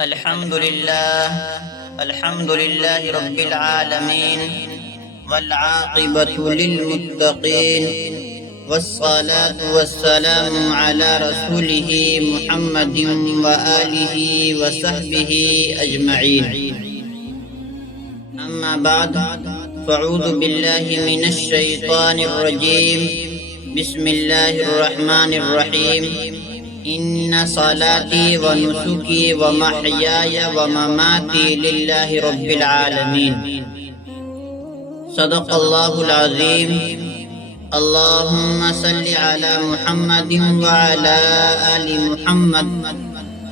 الحمد لله رب العالمين والعاقبة للمتقين والصلاة والسلام على رسوله محمد وآله وصحبه أجمعين. أما بعد، فأعوذ بالله من الشيطان الرجيم. بسم الله الرحمن الرحيم. إن صلاتي ونسكي ومحياي ومماتي لله رب العالمين. صدق الله العظيم. اللهم صل على محمد وعلى آل محمد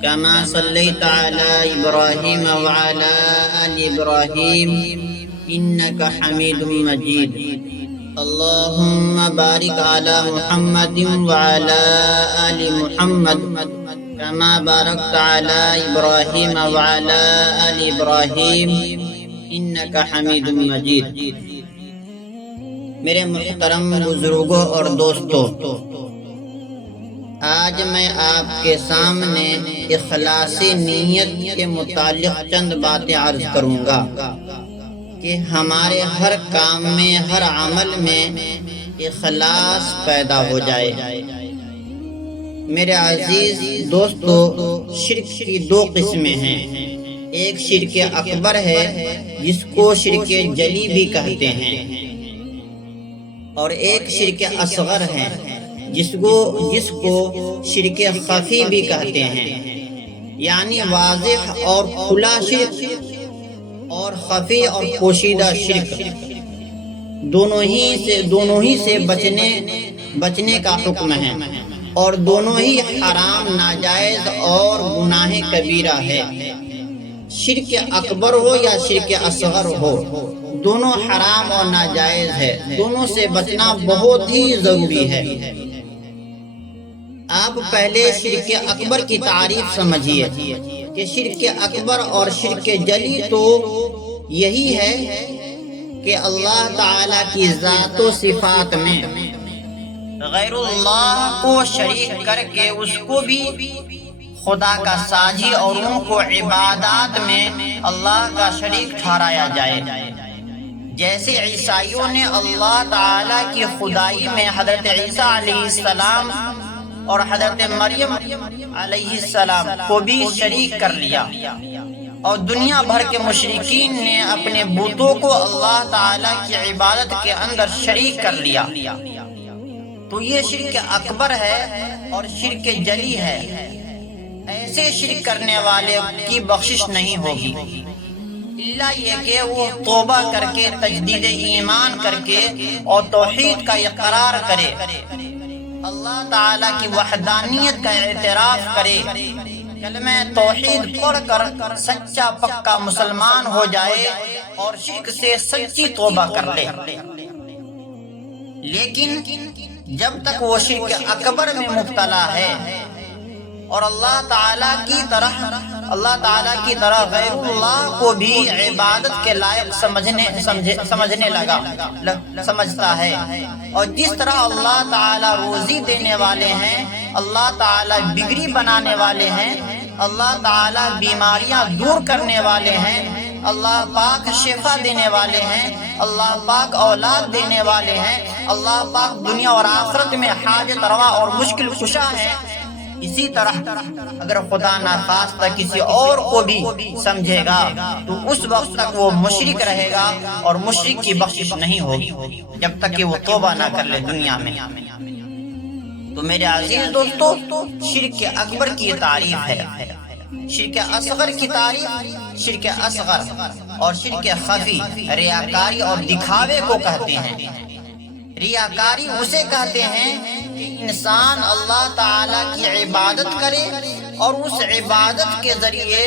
كما صليت على إبراهيم وعلى آل إبراهيم إنك حميد مجيد. اللهم بارك على محمد وعلى آل محمد كما باركت على إبراهيم وعلى آل إبراهيم إنك حميد مجيد. میرے محترم بزرگوں اور دوستوں، آج میں آپ کے سامنے اخلاصی نیت کے متعلق چند باتیں عرض کروں گا کہ ہمارے ہر کام میں، ہر عمل میں اخلاص پیدا ہو جائے. میرے عزیز دوستو، شرک کی دو قسمیں ہیں. ایک شرک اکبر ہے جس کو شرک جلی بھی کہتے ہیں، اور ایک شرک اصغر ہے جس کو شرک خفی بھی کہتے ہیں. یعنی واضح اور کھلا شرک اور خفی اور پوشیدہ شرک، دونوں ہی سے بچنے کا حکم ہے، اور دونوں ہی حرام، ناجائز اور گناہ کبیرہ ہے. شرک اکبر ہو یا شرک اصغر ہو، دونوں حرام اور ناجائز ہے. دونوں سے بچنا بہت ہی ضروری ہے. آپ پہلے شرک اکبر کی تعریف سمجھیے کہ شرک اکبر اور شرک جلی تو یہی ہے کہ اللہ تعالی کی ذات و صفات میں غیر اللہ کو شریک کر کے اس کو بھی خدا کا ساجی اور ان کو عبادات میں اللہ کا شریک ٹھہرایا جائے. جیسے عیسائیوں نے اللہ تعالی کی خدائی میں حضرت عیسیٰ علیہ السلام اور حضرت مریم علیہ السلام کو بھی شریک کر لیا، اور دنیا بھر کے مشرکین نے اپنے بتوں کو اللہ تعالی کی عبادت کے اندر شریک کر لیا. تو یہ شرک اکبر ہے اور شرک جلی ہے. ایسے شرک کرنے والے کی بخشش نہیں ہوگی الا یہ کہ وہ توبہ کر کے، تجدید ایمان کر کے اور توحید کا اقرار کرے، اللہ تعالیٰ کی وحدانیت کا اعتراف کرے، کلمہ توحید پڑھ کر سچا پکا مسلمان ہو جائے اور شرک سے سچی توبہ کر لے. لیکن جب تک وہ شرک اکبر میں مبتلا ہے اور اللہ تعالیٰ کی طرح غیر اللہ کو بھی عبادت کے لائق سمجھتا ہے، اور جس طرح اللہ تعالیٰ روزی دینے والے ہیں، اللہ تعالیٰ بگڑی بنانے والے ہیں، اللہ تعالیٰ بیماریاں دور کرنے والے ہیں، اللہ پاک شفا دینے والے ہیں، اللہ پاک اولاد دینے والے ہیں، اللہ پاک دنیا اور آخرت میں حاجت روا اور مشکل کشا ہے، اسی طرح اگر خدا ناخواستہ کسی اور کو بھی سمجھے گا تو اس وقت تک وہ مشرک رہے گا، اور مشرک کی بخشش نہیں ہوگی جب تک کہ وہ توبہ نہ کر لے دنیا میں. تو میرے عزیز دوستو، شرک اکبر کی تعریف ہے. شرک اصغر کی تعریف، شرک اصغر اور شرک خفی ریاکاری اور دکھاوے کو کہتے ہیں. ریاکاری اسے کہتے ہیں کہ انسان اللہ تعالی کی عبادت کرے اور اس عبادت کے ذریعے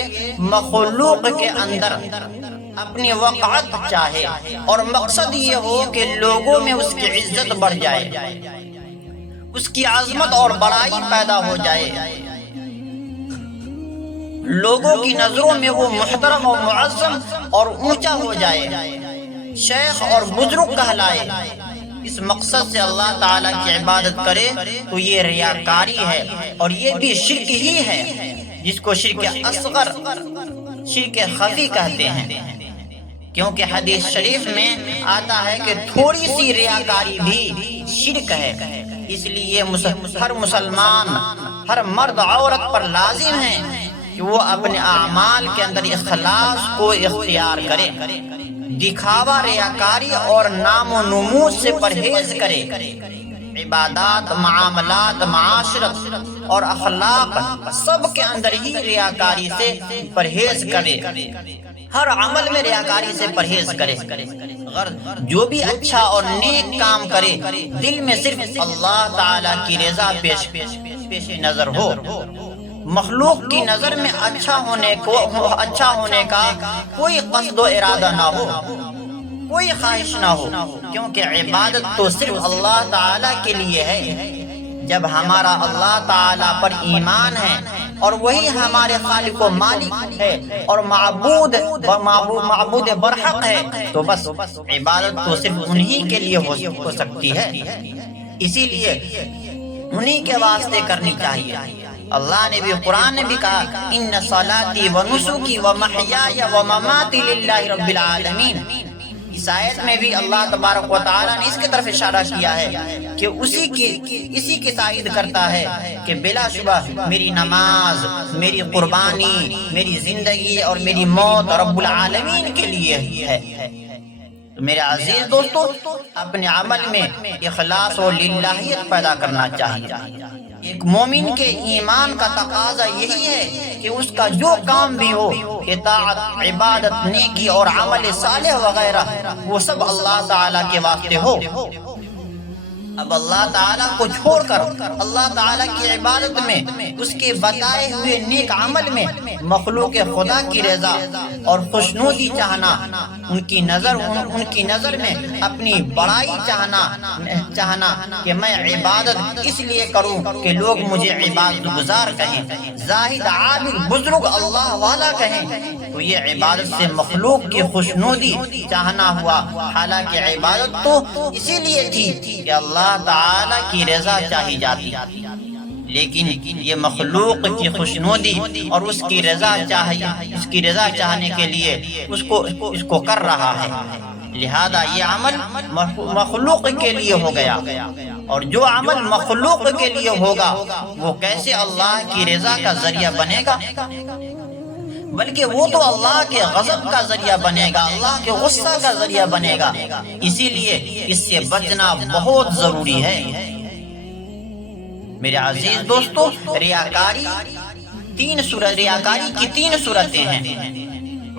مخلوق کے اندر اپنی وقعت چاہے، اور مقصد یہ ہو کہ لوگوں میں اس کی عزت بڑھ جائے، اس کی عظمت اور بڑائی پیدا ہو جائے، لوگوں کی نظروں میں وہ محترم اور معظم اور اونچا ہو جائے، شیخ اور بزرگ کہلائے. اس مقصد سے اللہ تعالیٰ کی عبادت کرے تو یہ ریاکاری ہے، اور یہ بھی شرک ہی ہے. جس کو شرک اصغر، شرک خفی کہتے ہیں، کیونکہ حدیث شریف میں آتا ہے کہ تھوڑی سی ریاکاری بھی شرک ہے۔ اس لیے ہر مسلمان، ہر مرد عورت پر لازم ہے کہ وہ اپنے اعمال کے اندر اخلاص کو اختیار کرے، دکھاوا، ریاکاری اور نام و نمود سے پرہیز کرے، عبادات، معاملات، معاشرت اور اخلاق سب کے اندر ہی ریاکاری سے پرہیز کرے، ہر عمل میں ریاکاری سے پرہیز کرے، جو بھی اچھا اور نیک کام کرے دل میں صرف اللہ تعالی کی رضا پیش نظر ہو، مخلوق کی نظر میں اچھا ہونے کا کوئی قصد و ارادہ نہ ہو، کوئی خواہش نہ ہو، کیونکہ عبادت تو صرف اللہ تعالی کے لیے ہے۔ جب ہمارا اللہ تعالی پر ایمان ہے اور وہی ہمارے خالق و مالک ہے اور معبود برحق ہے، تو بس عبادت تو صرف انہی کے لیے ہو سکتی ہے، اسی لیے انہی کے واسطے کرنی چاہیے۔ اللہ نے بھی قرآن میں بھی کہا ان صلاتی و نسکی و محیای و مماتی للہ رب العالمین۔ اس آیت میں بھی اللہ تبارک و تعالیٰ نے اس کی طرف اشارہ کیا ہے کہ اسی کی تائید کرتا ہے کہ بلا شبہ میری نماز، میری قربانی، میری زندگی اور میری موت رب العالمین کے لیے ہے۔ تو میرے عزیز دوستو، اپنے عمل میں اخلاص و للہیت پیدا کرنا چاہیے۔ ایک مومن کے ایمان کا تقاضا یہی ہے کہ اس کا جو کام بھی ہو، اطاعت، عبادت، نیکی اور عمل صالح وغیرہ، وہ سب اللہ تعالیٰ کے واسطے ہو۔ اب اللہ تعالیٰ کو چھوڑ کر اللہ تعالیٰ کی عبادت میں، اس کے بتائے ہوئے نیک عمل میں مخلوق خدا کی رضا اور خوشنودی چاہنا، ان کی نظر میں اپنی بڑائی چاہنا کہ میں عبادت اس لیے کروں کہ لوگ مجھے عبادت گزار کہیں، زاہد، عابد، بزرگ، اللہ والا کہیں، تو یہ عبادت سے مخلوق کی خوشنودی چاہنا ہوا۔ حالانکہ عبادت تو اسی لیے تھی کہ اللہ تعالی کی رضا چاہی جاتی، لیکن یہ مخلوق کی خوشنودی اور اس کی رضا چاہنے کے لیے اس کو کر رہا ہے، لہذا یہ عمل مخلوق کے لیے ہو گیا، اور جو عمل مخلوق کے لیے ہوگا وہ کیسے اللہ کی رضا کا ذریعہ بنے گا؟ بلکہ وہ تو اللہ کے غضب کا ذریعہ بنے گا، اللہ کے غصہ کا ذریعہ بنے گا۔ اسی لیے اس سے بچنا بہت ضروری ہے۔ میرے عزیز دوستو، ریاکاری کی تین صورتیں ہیں۔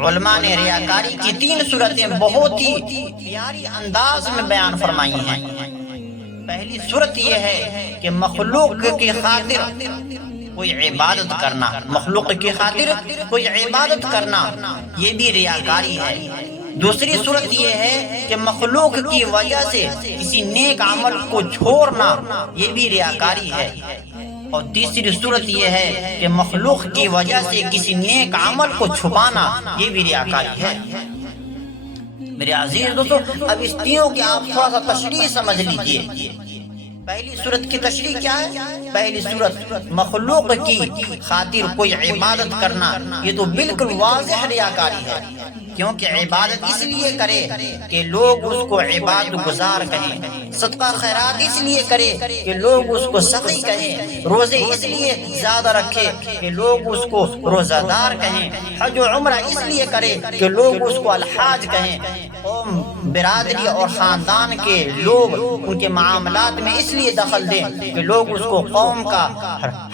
علماء نے ریاکاری کی تین صورتیں بہت ہی پیاری انداز میں بیان فرمائی ہیں۔ پہلی صورت یہ ہے کہ مخلوق کی خاطر کوئی عبادت کرنا، مخلوق کی خاطر کوئی عبادت کرنا، یہ بھی ریاکاری ہے۔ دوسری صورت یہ ہے کہ مخلوق کی وجہ سے کسی نیک عمل کو چھوڑنا، یہ بھی ریاکاری ہے۔ اور تیسری صورت یہ ہے کہ مخلوق کی وجہ سے کسی نیک عمل کو چھپانا، یہ بھی ریاکاری ہے۔ میرے عزیز دوستو، اب اس تینوں کی آپ تھوڑا سا تشریح سمجھ لیجئے۔ پہلی صورت کی تشریح کیا ہے؟ پہلی صورت مخلوق کی خاطر کوئی عبادت کرنا، یہ تو بالکل واضح ریاکاری ہے، کیونکہ عبادت اس لیے کرے کہ لوگ اس کو عبادت گزار کہیں، صدقہ خیرات اس لیے کرے کہ لوگ اس کو سخی کہیں، روزے اس لیے زیادہ رکھے کہ لوگ اس کو روزہ دار کہیں، حج و عمرہ اس لیے کرے کہ لوگ اس کو الحاج کہیں، قوم، برادری اور خاندان کے لوگ ان کے معاملات میں اس لیے دخل دیں کہ لوگ اس کو قوم کا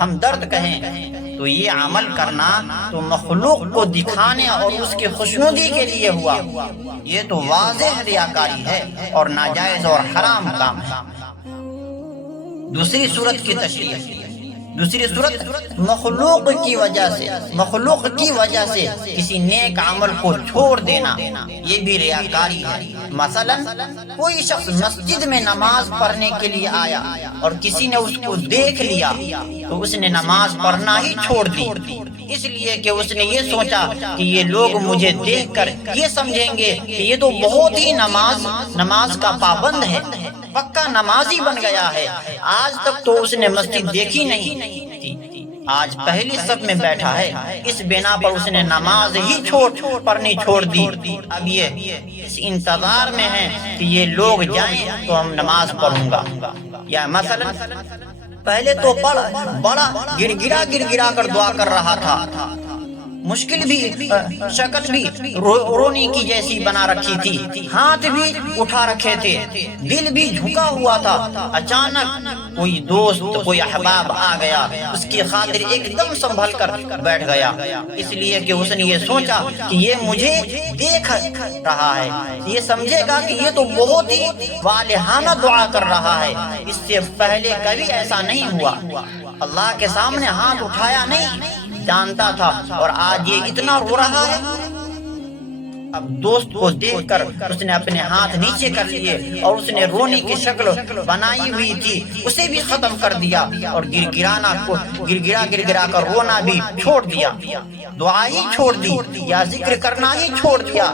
ہمدرد کہیں۔ تو یہ عمل کرنا تو مخلوق کو دکھانے اور اس کی خوشنودی کے لیے ہوا، یہ تو واضح ریاکاری ہے اور ناجائز اور حرام کام ہے۔ دوسری صورت کی تشریح، دوسری صورت مخلوق کی وجہ سے کسی نیک عمل کو چھوڑ دینا، یہ بھی ریاکاری ہے۔ مثلا کوئی شخص مسجد میں نماز پڑھنے کے لیے آیا اور کسی نے اس کو دیکھ لیا تو اس نے نماز پڑھنا ہی چھوڑ دی، اس لیے کہ اس نے یہ سوچا کہ یہ لوگ مجھے دیکھ کر یہ سمجھیں گے کہ یہ تو بہت ہی نماز کا پابند ہے، پکا نمازی بن گیا ہے، آج تک تو اس نے مسجد دیکھی نہیں تھی، آج پہلی صف میں بیٹھا ہے، اس بنا پر اس نے نماز ہی پڑھنی چھوڑ دی۔ اب یہ اس انتظار میں ہے کہ یہ لوگ جائیں تو ہم نماز پڑھوں گا۔ یا مثلا پہلے تو بڑا گڑ گڑا کر دعا کر رہا تھا، مشکل بھی شکل بھی رونے کی جیسی بنا رکھی تھی، ہاتھ بھی اٹھا رکھے تھے، دل بھی جھکا ہوا تھا۔ اچانک کوئی دوست کوئی احباب آ گیا، اس کی خاطر ایک دم سنبھل کر بیٹھ گیا، اس لیے کہ اس نے یہ سوچا کہ یہ مجھے دیکھ رہا ہے، یہ سمجھے گا کہ یہ تو بہت ہی والہانہ دعا کر رہا ہے، اس سے پہلے کبھی ایسا نہیں ہوا، اللہ کے سامنے ہاتھ اٹھایا نہیں جانتا تھا، اور آج یہ اتنا رو رہا ہے۔ اب دوست کو دیکھ کر اس نے اپنے ہاتھ نیچے کر لیے اور اس نے رونے کی شکل بنائی ہوئی تھی اسے بھی ختم کر دیا، اور گڑ گڑا کر رونا بھی چھوڑ دیا، دعا ہی چھوڑ دی، یا ذکر کرنا ہی چھوڑ دیا،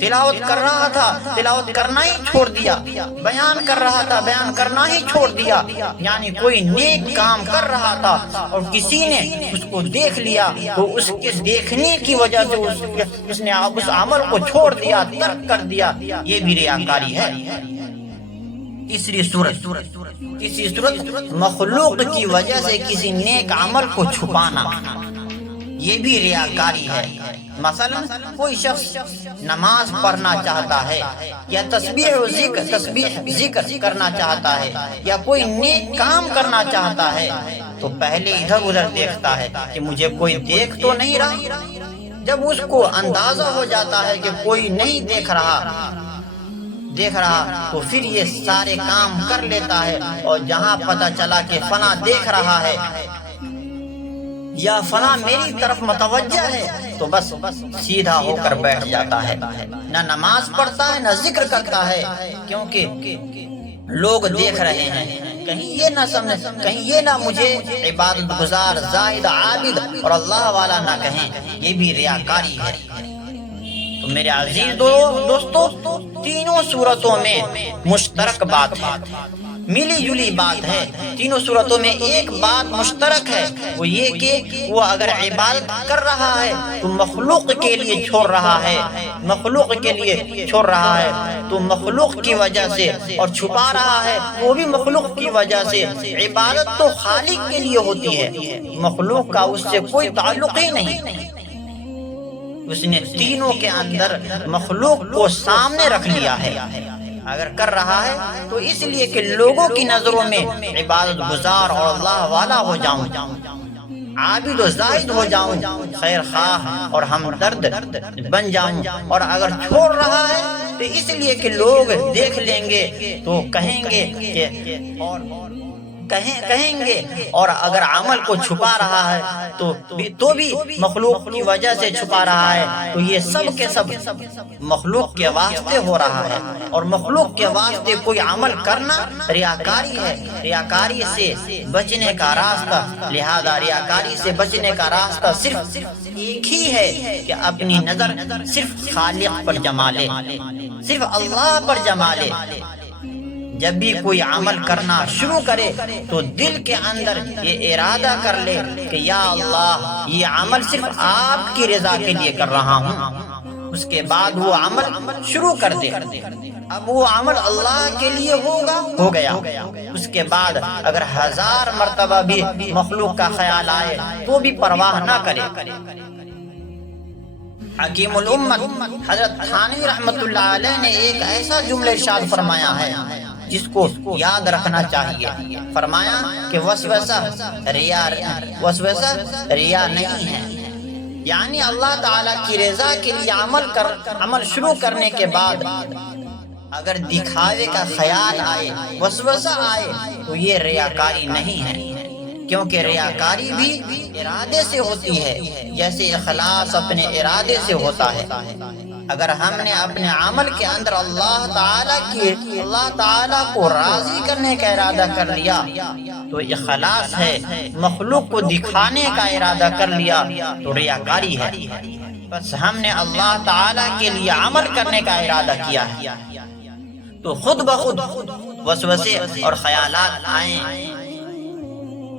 تلاوت کر رہا تھا تلاوت کرنا ہی چھوڑ دیا، بیان کر رہا تھا بیان کرنا ہی چھوڑ دیا، یعنی کوئی نیک کام کر رہا تھا اور کسی نے اس کو دیکھ لیا تو اس کے دیکھنے کی وجہ سے اس نے اس عمل کو چھوڑ دیا، ترک کر دیا، یہ بھی ریاکاری ہے۔ تیسری صورت مخلوق کی وجہ سے کسی نیک عمل کو چھپانا، یہ بھی ریاکاری ہے۔ مثلا کوئی شخص نماز پڑھنا چاہتا ہے یا تسبیح ذکر کرنا چاہتا ہے یا کوئی نیک کام کرنا چاہتا ہے تو پہلے ادھر ادھر دیکھتا ہے کہ مجھے کوئی دیکھ تو نہیں رہا۔ جب اس کو اندازہ ہو جاتا ہے کہ کوئی نہیں دیکھ رہا تو پھر یہ سارے کام کر لیتا ہے، اور جہاں پتہ چلا کہ فلاں دیکھ رہا ہے یا فلاں میری طرف متوجہ ہے تو بس سیدھا ہو کر بیٹھ جاتا ہے، نہ نماز پڑھتا ہے نہ ذکر کرتا ہے، کیونکہ لوگ دیکھ رہے ہیں، کہیں یہ نہ مجھے عبادت گزار زاہد عابد اور اللہ والا نہ کہیں، یہ بھی ریاکاری ہے۔ تو میرے عزیز دوستو، تینوں صورتوں میں مشترک بات ہے، ملی جلی بات ہے، تینوں صورتوں میں ایک بات مشترک ہے، وہ یہ کہ وہ اگر عبادت کر رہا ہے تو مخلوق کے لیے چھوڑ رہا ہے، تو مخلوق کی وجہ سے، اور چھپا رہا ہے وہ بھی مخلوق کی وجہ سے۔ عبادت تو خالق کے لیے ہوتی ہے، مخلوق کا اس سے کوئی تعلق ہی نہیں۔ اس نے تینوں کے اندر مخلوق کو سامنے رکھ لیا ہے، اگر کر رہا ہے تو اس لیے کہ لوگوں کی نظروں میں عبادت گزار اور اللہ والا ہو جاؤں، عابد و زاہد ہو جاؤں، خیر خواہ اور ہمدرد بن جاؤں، اور اگر چھوڑ رہا ہے تو اس لیے کہ لوگ دیکھ لیں گے تو کہیں گے، اور اگر عمل کو چھپا رہا ہے تو بھی مخلوق کی وجہ سے چھپا رہا ہے، تو یہ سب کے سب مخلوق کے واسطے ہو رہا ہے، اور مخلوق کے واسطے کوئی عمل کرنا ریاکاری ہے۔ ریاکاری سے بچنے کا راستہ، لہذا ریاکاری سے بچنے کا راستہ صرف ایک ہی ہے کہ اپنی نظر صرف خالق پر جما لے، صرف اللہ پر جما لے۔ جب بھی کوئی عمل کرنا شروع کرے تو دل کے اندر یہ ارادہ کر لے کہ یا اللہ، یہ عمل صرف آپ کی رضا کے لیے کر رہا ہوں، اس کے بعد وہ عمل شروع کر دے۔ اب وہ عمل اللہ کے لیے ہو گیا، اس کے بعد اگر 1000 مرتبہ بھی مخلوق کا خیال آئے تو بھی پرواہ نہ کرے۔ حکیم الامت حضرت تھانوی رحمۃ اللہ علیہ نے ایک ایسا جملہ ارشاد فرمایا ہے جس کو یاد رکھنا چاہیے۔ فرمایا کہ وسوسہ ریا نہیں ہے، یعنی اللہ تعالیٰ کی رضا کے لیے عمل شروع کرنے کے بعد اگر دکھاوے کا خیال آئے، وسوسہ آئے تو یہ ریاکاری نہیں ہے، کیونکہ ریاکاری بھی ارادے سے ہوتی ہے، جیسے اخلاص اپنے ارادے سے ہوتا ہے۔ اگر ہم نے اپنے عمل کے اندر اللہ تعالیٰ کو راضی کرنے کا ارادہ کر لیا تو اخلاص ہے، مخلوق کو دکھانے کا ارادہ کر لیا تو ریاکاری ہے۔ بس ہم نے اللہ تعالیٰ کے لیے عمل کرنے کا ارادہ کیا ہے تو خود بخود وسوسے اور خیالات آئیں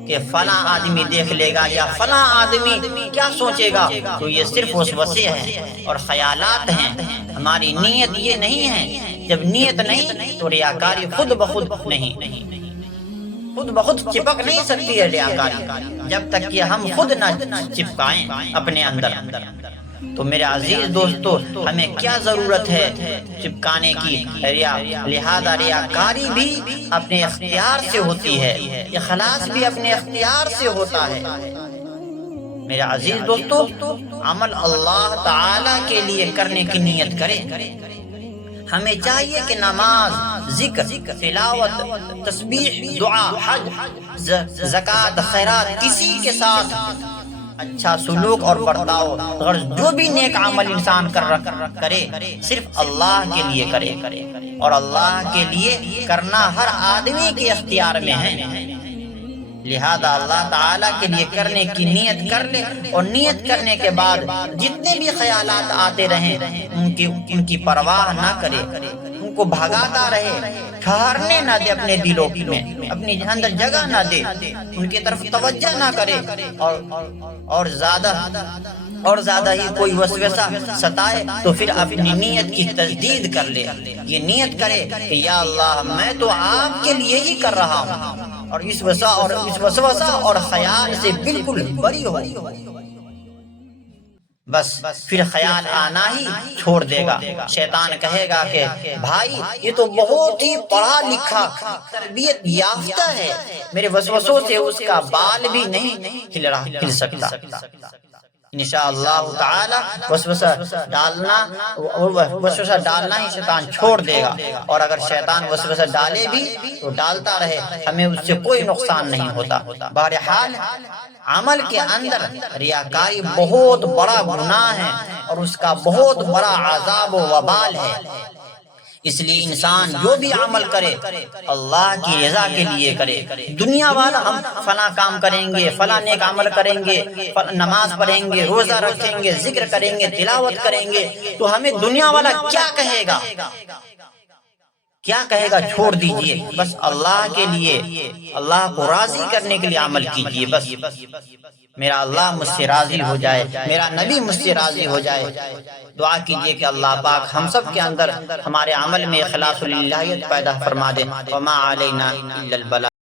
کہ فلاں آدمی دیکھ لے گا یا فلاں آدمی کیا سوچے گا، تو یہ صرف وسوسے ہیں اور خیالات ہیں، ہماری نیت یہ نہیں ہے۔ جب نیت نہیں تو ریاکاری خود بخود چپک نہیں سکتی ہے ریاکاری، جب تک کہ ہم خود نہ چپکائیں اپنے اندر۔ تو میرے عزیز دوستو، ہمیں کیا ضرورت ہے چپکانے کی؟ لہذا ریاکاری بھی اپنے اختیار سے ہوتی ہے، اخلاص بھی اپنے اختیار سے ہوتا ہے۔ میرے عزیز دوستو، عمل اللہ تعالی کے لیے کرنے کی نیت کریں۔ ہمیں چاہیے کہ نماز، ذکر، تلاوت، تسبیح، دعا، حج، زکوٰۃ، خیرات، کسی کے ساتھ اچھا سلوک اور برتاؤ، اگر جو بھی نیک عمل انسان کرے صرف اللہ کے لیے کرے، اور اللہ کے لیے کرنا ہر آدمی کے اختیار میں ہے۔ لہذا اللہ تعالیٰ کے لیے کرنے کی نیت کر لے، اور نیت کرنے کے بعد جتنے بھی خیالات آتے رہیں ان کی پرواہ نہ کرے، ان کو بھگاتا رہے، ٹھہرنے نہ دے اپنے دلوں میں، اپنی اندر جگہ نہ دے، ان کی طرف توجہ نہ کرے، اور زیادہ ہی کوئی وسوسہ ستائے تو پھر اپنی نیت کی تجدید کر لے۔ یہ نیت کرے کہ یا اللہ، میں تو آپ کے لیے ہی کر رہا ہوں، اور اس وسوسہ اور خیال سے بالکل بری ہو۔ بس پھر خیال آنا ہی چھوڑ دے گا۔ شیطان کہے گا کہ بھائی یہ تو بہت ہی پڑھا لکھا، تربیت یافتہ ہے، میرے وسوسوں سے اس کا بال بھی نہیں ہل سکتا۔ انشاءاللہ تعالی وسوسہ ڈالنا ہی شیطان چھوڑ دے گا، اور اگر شیطان وسوسہ ڈالے بھی تو ڈالتا رہے، ہمیں اس سے کوئی نقصان نہیں ہوتا۔ بہرحال عمل کے اندر ریاکاری بہت بڑا گناہ ہے، اور اس کا بہت بڑا عذاب و وبال ہے۔ اس لیے انسان جو بھی عمل کرے اللہ کی رضا کے لیے کرے۔ دنیا والا ہم فلاں کام کریں گے، فلاں نیک عمل کریں گے، نماز پڑھیں گے، روزہ رکھیں گے، ذکر کریں گے، تلاوت کریں گے، تو ہمیں دنیا والا کیا کہے گا، کیا کہے گا، چھوڑ دیجئے۔ بس اللہ کے لیے، اللہ کو راضی کرنے کے لیے عمل کیجئے۔ بس میرا اللہ مجھ سے راضی ہو جائے، میرا نبی مجھ سے راضی ہو جائے۔ دعا کیجئے کہ اللہ پاک ہم سب کے اندر ہمارے عمل میں اخلاص و للہیت پیدا فرما دے۔ وما علینا الا البلاغ۔